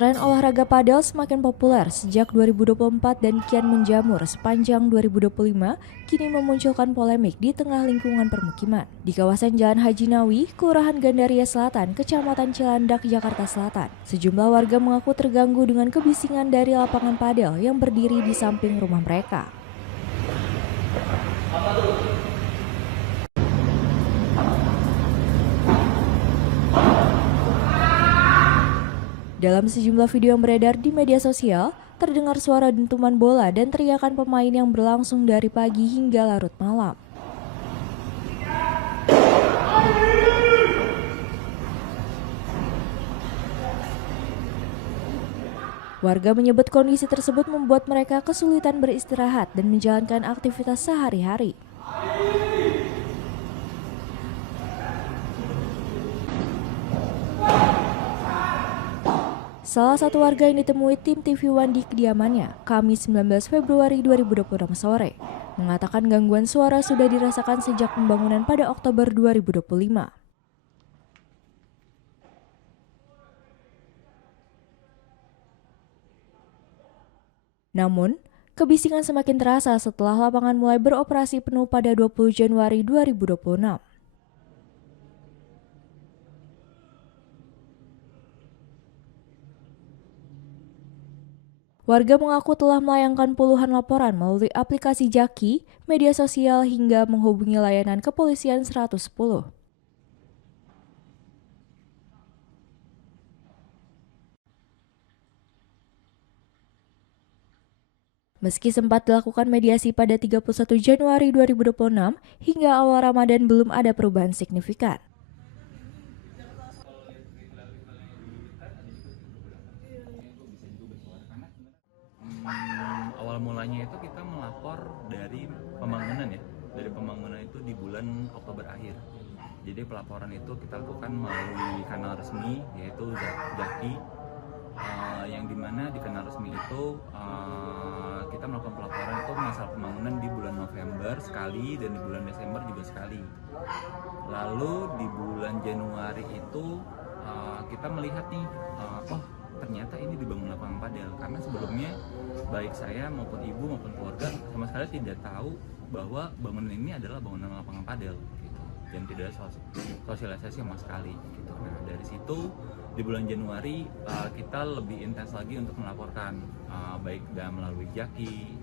Tren olahraga padel semakin populer sejak 2024 dan kian menjamur sepanjang 2025, kini memunculkan polemik di tengah lingkungan permukiman. Di kawasan Jalan Haji Nawi, Kelurahan Gandaria Selatan, Kecamatan Cilandak, Jakarta Selatan, sejumlah warga mengaku terganggu dengan kebisingan dari lapangan padel yang berdiri di samping rumah mereka. Dalam sejumlah video yang beredar di media sosial, terdengar suara dentuman bola dan teriakan pemain yang berlangsung dari pagi hingga larut malam. Warga menyebut kondisi tersebut membuat mereka kesulitan beristirahat dan menjalankan aktivitas sehari-hari. Salah satu warga yang ditemui tim TV One di kediamannya, Kamis 19 Februari 2026 sore, mengatakan gangguan suara sudah dirasakan sejak pembangunan pada Oktober 2025. Namun, kebisingan semakin terasa setelah lapangan mulai beroperasi penuh pada 20 Januari 2026. Warga mengaku telah melayangkan puluhan laporan melalui aplikasi Jaki, media sosial hingga menghubungi layanan kepolisian 110. Meski sempat dilakukan mediasi pada 31 Januari 2026, hingga awal Ramadan belum ada perubahan signifikan. Awal mulanya itu kita melapor dari pembangunan ya, dari pembangunan itu di bulan Oktober akhir. Jadi pelaporan itu kita lakukan melalui kanal resmi yaitu Jaki, yang dimana di kanal resmi itu kita melakukan pelaporan itu masalah pembangunan di bulan November sekali dan di bulan Desember juga sekali. Lalu di bulan Januari itu kita melihat nih, ternyata ini dibangun lapangan padel, karena sebelumnya baik saya maupun ibu maupun keluarga sama sekali tidak tahu bahwa bangunan ini adalah bangunan lapangan padel gitu, dan tidak ada sosialisasi sama sekali gitu. Nah dari situ di bulan Januari kita lebih intens lagi untuk melaporkan, baik melalui Jaki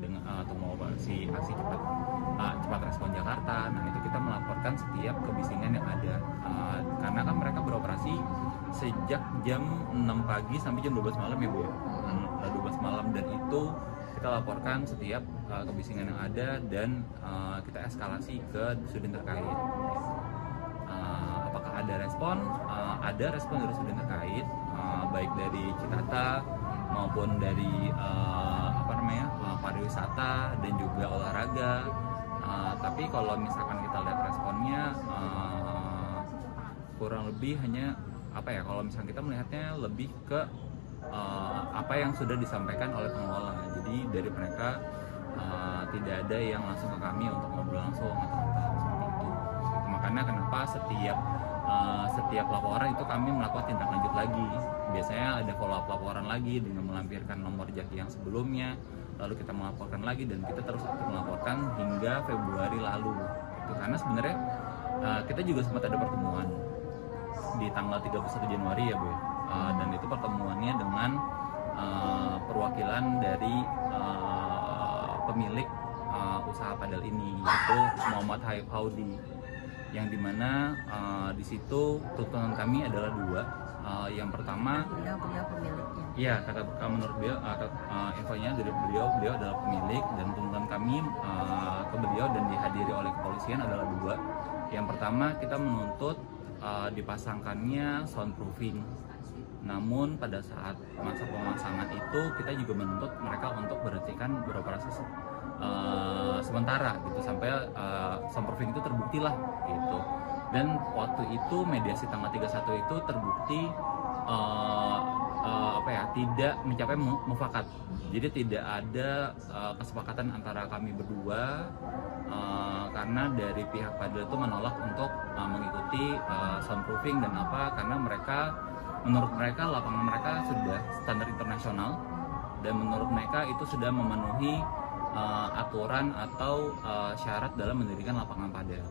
dengan atau mau si aksi cepat respon Jakarta. Nah itu kita melaporkan setiap kebisingan yang ada, karena kan mereka beroperasi sejak jam 6 pagi sampai jam 12 malam ya Bu ya, 12 malam, dan itu kita laporkan setiap kebisingan yang ada dan kita eskalasi ke sudin terkait. Apakah ada respon? Ada respon dari sudin terkait, baik dari Citata maupun dari pariwisata dan juga olahraga. Tapi kalau misalkan kita lihat responnya kurang lebih hanya kalau misalnya kita melihatnya lebih ke apa yang sudah disampaikan oleh pengelola. Jadi dari mereka tidak ada yang langsung ke kami untuk ngobrol langsung atau apa seperti itu. Makanya kenapa setiap laporan itu kami melakukan tindak lanjut lagi. Biasanya ada follow up laporan lagi dengan melampirkan nomor Jaki yang sebelumnya, lalu kita melaporkan lagi dan kita terus aktif melaporkan hingga Februari lalu. Itu karena sebenarnya kita juga sempat ada pertemuan di tanggal 31 Januari ya Bu, dan itu pertemuannya dengan perwakilan dari pemilik usaha padel ini, yaitu Muhammad Haib Haudi, yang dimana di situ tuntutan kami adalah dua. Yang pertama, beliau pemiliknya. Iya, menurut beliau, infonya dari beliau adalah pemilik, dan tuntutan kami ke beliau dan dihadiri oleh kepolisian adalah dua. Yang pertama, kita menuntut dipasangkannya soundproofing. Namun pada saat masa pemasangan itu kita juga menuntut mereka untuk berhentikan beroperasi sementara gitu sampai soundproofing itu terbukti lah gitu. Dan waktu itu mediasi tanggal 31 itu terbukti tidak mencapai mufakat. Jadi tidak ada kesepakatan antara kami berdua, karena dari pihak padel itu menolak untuk mengikuti soundproofing dan karena mereka menurut mereka lapangan mereka sudah standar internasional dan menurut mereka itu sudah memenuhi aturan atau syarat dalam mendirikan lapangan padel.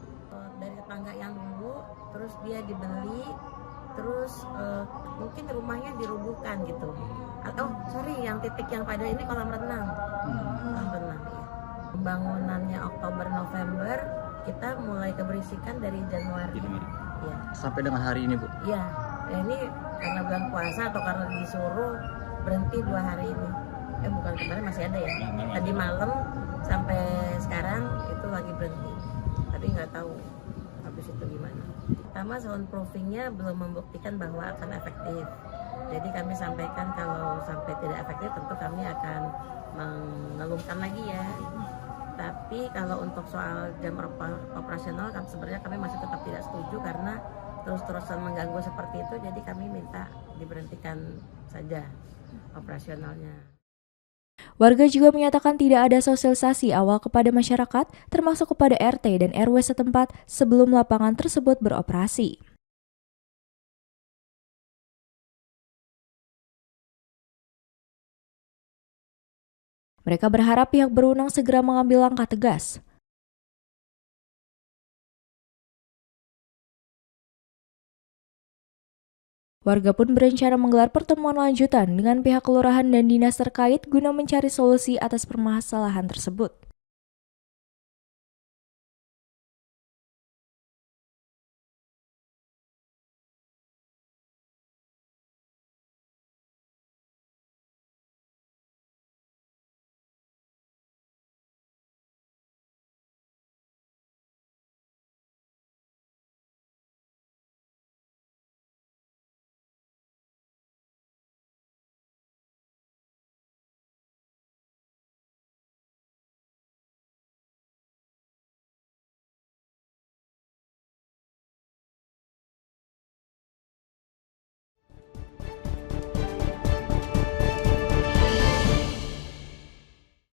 Dari tetangga yang dulu, terus dia dibeli, terus mungkin rumahnya dirubuhkan gitu. Atau yang titik yang padel ini kolam renang, kolam renang ya. Pembangunannya Oktober November, kita mulai keberisikan dari Januari. Ya. Sampai dengan hari ini, Bu? Iya, ya ini karena bulan puasa atau karena disuruh berhenti 2 hari ini. Bukan, kemarin masih ada ya. Tadi malam sampai sekarang itu lagi berhenti. Tapi nggak tahu habis itu gimana. Pertama, soundproofingnya belum membuktikan bahwa akan efektif. Jadi kami sampaikan kalau sampai tidak efektif tentu kami akan mengeluhkan lagi ya. Tapi kalau untuk soal jam operasional sebenarnya kami masih tetap tidak setuju karena terus-terusan mengganggu seperti itu. Jadi kami minta diberhentikan saja operasionalnya. Warga juga menyatakan tidak ada sosialisasi awal kepada masyarakat, termasuk kepada RT dan RW setempat sebelum lapangan tersebut beroperasi. Mereka berharap pihak berwenang segera mengambil langkah tegas. Warga pun berencana menggelar pertemuan lanjutan dengan pihak kelurahan dan dinas terkait guna mencari solusi atas permasalahan tersebut.